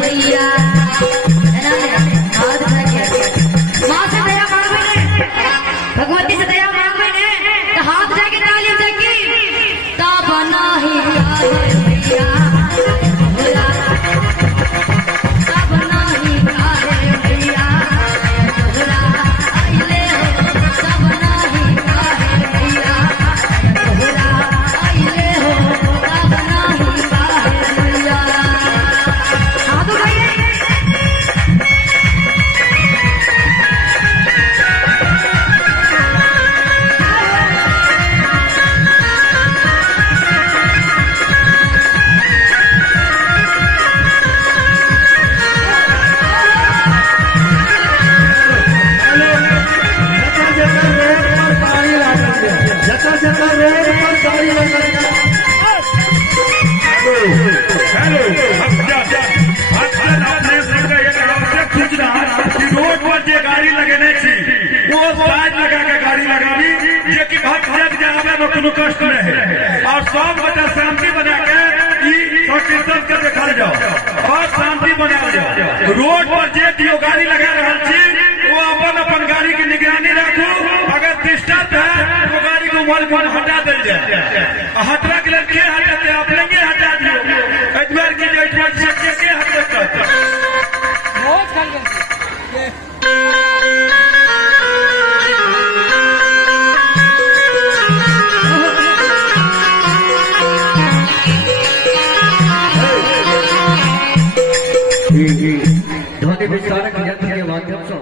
भैया माँ से दया मांगे भगवती से दया मांगे तो हाथ जाके ताली जाके तब नहीं भैया तब नहीं भैया आइले हो तब नहीं भैया आइले हो तब नहीं भैया हाँ तो भैया गाड़ी लगेने वो साइड लगा के गाड़ी लगानी जे कि भक्त जग जावे में कोनो कष्ट नहीं है और सब बच्चा शांति बना के कीर्तन के देखल जाओ और शांति बना जाओ। रोड पर जे दियो गाड़ी लगा रहल छी वो अपन अपन गाड़ी की निगरानी रखू, अगर डिस्टर्ब है तो गाड़ी को मोल पर हटा देल जाए। हटवा के लिए के हटाते आप लेंगे हटा दियो एतवार की जो एतवार से के हटाते बहुत खाल ध्वनि विस्तारक यंत्र के माध्यम से